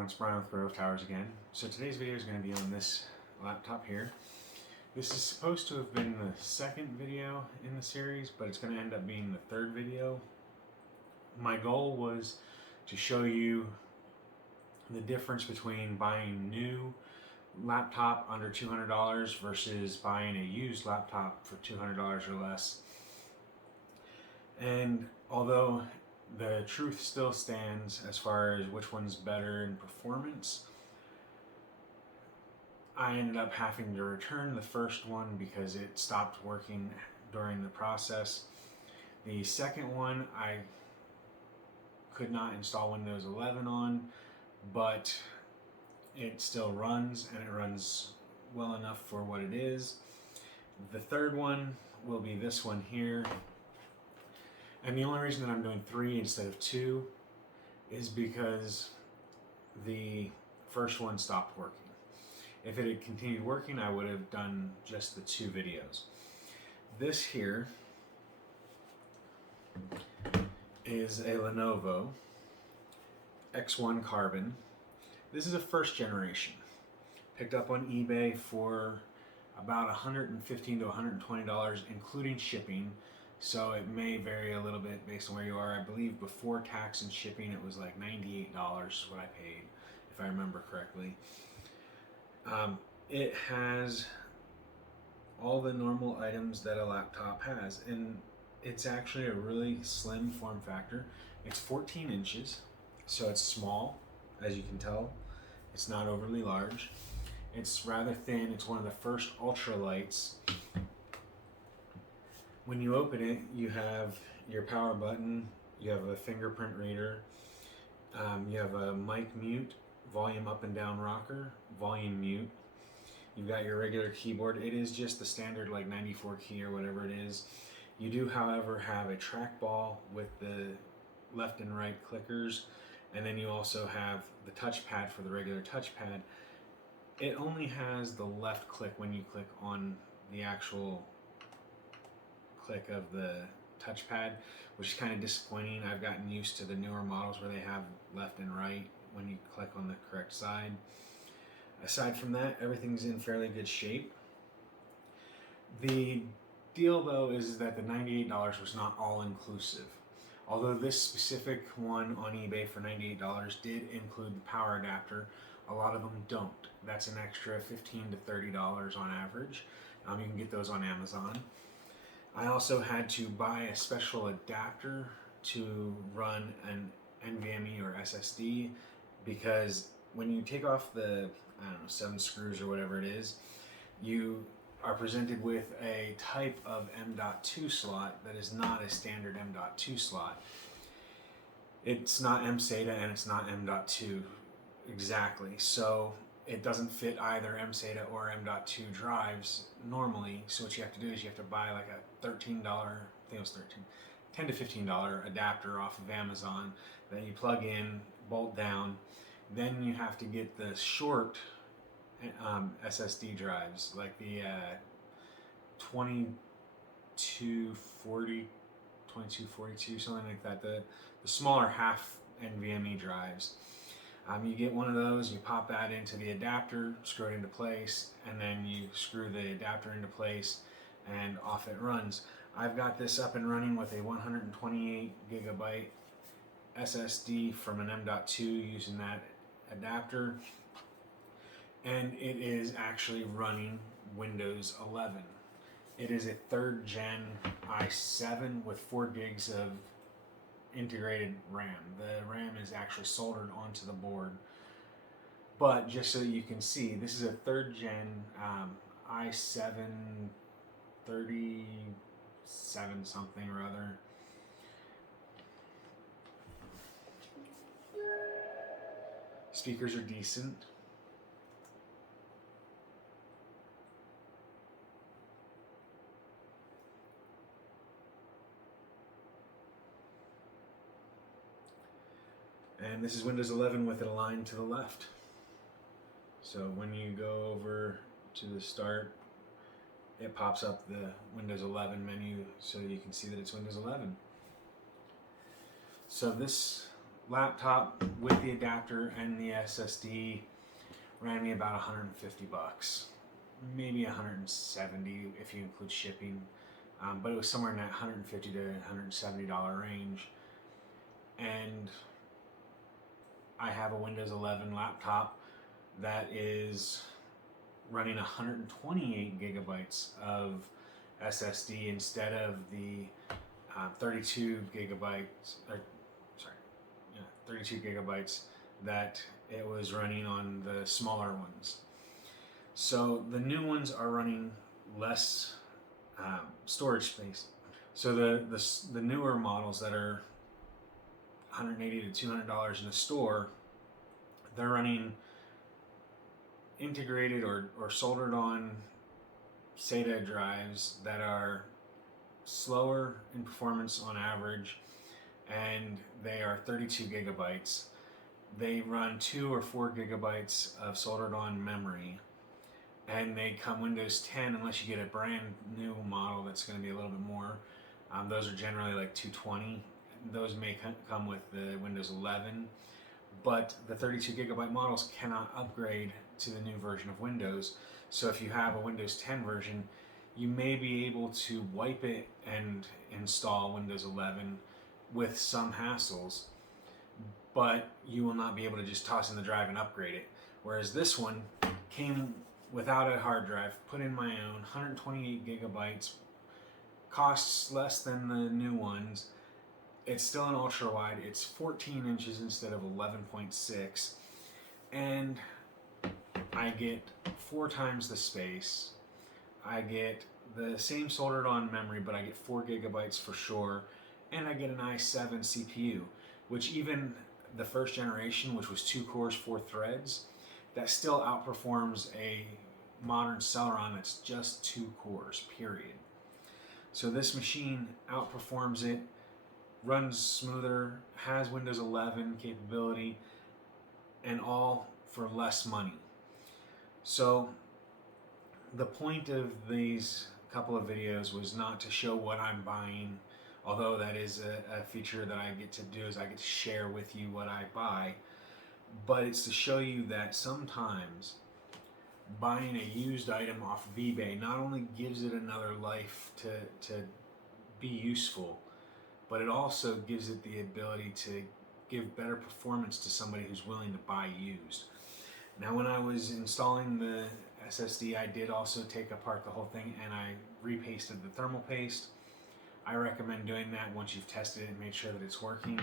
everyone, it's Brian with GreyWolf Towers again. So today's video is going to be on this laptop here. This is supposed to have been the second video in the series, but it's going to end up being the third video. My goal was to show you the difference between buying new laptop under $200 versus buying a used laptop for $200 or less. And although the truth still stands as far as which one's better in performance, I ended up having to return the first one because it stopped working during the process. The second one I could not install Windows 11 on, but it still runs, and it runs well enough for what it is. The third one will be this one here. And the only reason that I'm doing 3 instead of 2 is because the first one stopped working. If it had continued working, I would have done just the 2 videos. This here is a Lenovo X1 Carbon. This is a first generation. Picked up on eBay for about $115 to $120, including shipping. So it may vary a little bit based on where you are. I believe before tax and shipping it was like $98 is what I paid, if I remember correctly. It has all the normal items that a laptop has, and it's actually a really slim form factor. It's 14 inches, so it's small, as you can tell. It's not overly large. It's rather thin. It's one of the first ultralights. When you open it, you have your power button, you have a fingerprint reader, you have a mic mute, volume up and down rocker, volume mute. You've got your regular keyboard. It is just the standard like 94 key or whatever it is. You do, however, have a trackball with the left and right clickers, and then you also have the touchpad for the regular touchpad. It only has the left click when you click on the actual click of the touchpad, which is kind of disappointing. I've gotten used to the newer models where they have left and right when you click on the correct side. Aside from that, everything's in fairly good shape. The deal though is that the $98 was not all inclusive. Although this specific one on eBay for $98 did include the power adapter, a lot of them don't. That's an extra $15 to $30 on average. You can get those on Amazon. I also had to buy a special adapter to run an NVMe or SSD, because when you take off the, 7 screws or whatever it is, you are presented with a type of M.2 slot that is not a standard M.2 slot. It's not M-SATA and it's not M.2 exactly, so it doesn't fit either M-SATA or M.2 drives normally. So what you have to do is you have to buy like a $13, I think it was $10 to $15 adapter off of Amazon that you plug in, bolt down. Then you have to get the short SSD drives, like the 2240, 2242, something like that, the smaller half NVMe drives. You get one of those, you pop that into the adapter, screw it into place, and then you screw the adapter into place, and off it runs. I've got this up and running with a 128 gigabyte SSD from an M.2 using that adapter, and it is actually running Windows 11. It is a 3rd gen i7 with 4 gigs of integrated RAM. The RAM is actually soldered onto the board, but just so you can see, this is a 3rd gen i7 37 something or other. Speakers are decent. And this is Windows 11 with it aligned to the left. So when you go over to the start, it pops up the Windows 11 menu so you can see that it's Windows 11. So this laptop with the adapter and the SSD ran me about 150 bucks, maybe 170 if you include shipping, but it was somewhere in that 150 to $170 range. And I have a Windows 11 laptop that is running 128 gigabytes of SSD instead of the 32 gigabytes, 32 gigabytes that it was running on the smaller ones. So the new ones are running less storage space. So the newer models that are $180 to $200 in the store, they're running integrated or soldered on SATA drives that are slower in performance on average, and they are 32 gigabytes. They run 2 or 4 gigabytes of soldered on memory, and they come Windows 10 unless you get a brand new model that's going to be a little bit more. Those are generally like 220. Those may come with the Windows 11, but the 32 gigabyte models cannot upgrade to the new version of Windows. So if you have a Windows 10 version, you may be able to wipe it and install Windows 11 with some hassles, but you will not be able to just toss in the drive and upgrade it. Whereas this one came without a hard drive, put in my own, 128 gigabytes, costs less than the new ones. It's still an ultra wide. It's 14 inches instead of 11.6, and I get 4 times the space. I get the same soldered on memory, but I get 4 gigabytes for sure, and I get an i7 CPU, which even the first generation, which was 2 cores, 4 threads, that still outperforms a modern Celeron that's just 2 cores, period. So this machine outperforms it, runs smoother, has Windows 11 capability, and all for less money. So the point of these couple of videos was not to show what I'm buying, although that is a feature that I get to do, is I get to share with you what I buy, but it's to show you that sometimes buying a used item off of eBay not only gives it another life to be useful, but it also gives it the ability to give better performance to somebody who's willing to buy used. Now, when I was installing the SSD, I did also take apart the whole thing and I repasted the thermal paste. I recommend doing that once you've tested it and made sure that it's working.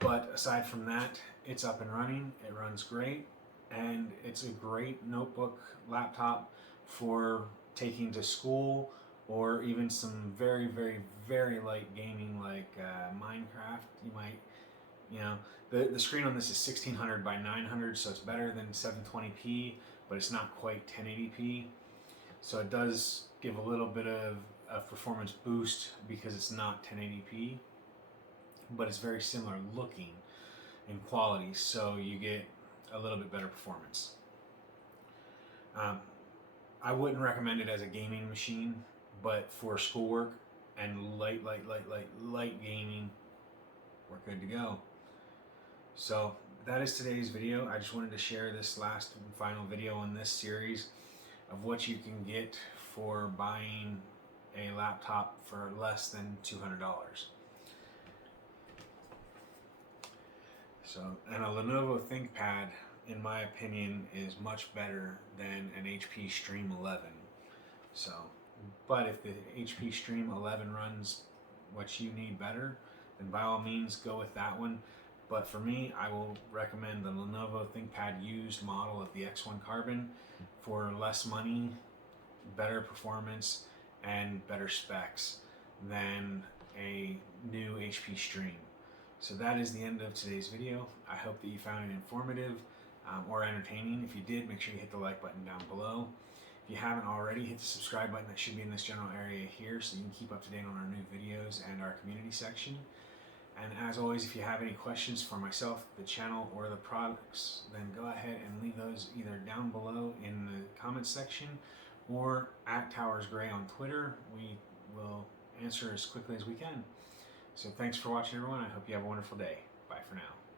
But aside from that, it's up and running, it runs great, and it's a great notebook laptop for taking to school, or even some very, very, very light gaming like Minecraft. You might, the screen on this is 1600 by 900, so it's better than 720p, but it's not quite 1080p. So it does give a little bit of a performance boost because it's not 1080p, but it's very similar looking in quality, so you get a little bit better performance. I wouldn't recommend it as a gaming machine, but for schoolwork and light gaming, we're good to go. So that is today's video. I just wanted to share this last and final video in this series of what you can get for buying a laptop for less than $200. So, and a Lenovo ThinkPad, in my opinion, is much better than an HP Stream 11. So, but if the HP Stream 11 runs what you need better, then by all means go with that one. But for me, I will recommend the Lenovo ThinkPad used model of the X1 Carbon for less money, better performance, and better specs than a new HP Stream. So that is the end of today's video. I hope that you found it informative or entertaining. If you did, make sure you hit the like button down below. If you haven't already, hit the subscribe button that should be in this general area here so you can keep up to date on our new videos and our community section. And as always, if you have any questions for myself, the channel, or the products, then go ahead and leave those either down below in the comments section or at TowersGrey on Twitter. We will answer as quickly as we can. So thanks for watching, everyone. I hope you have a wonderful day. Bye for now.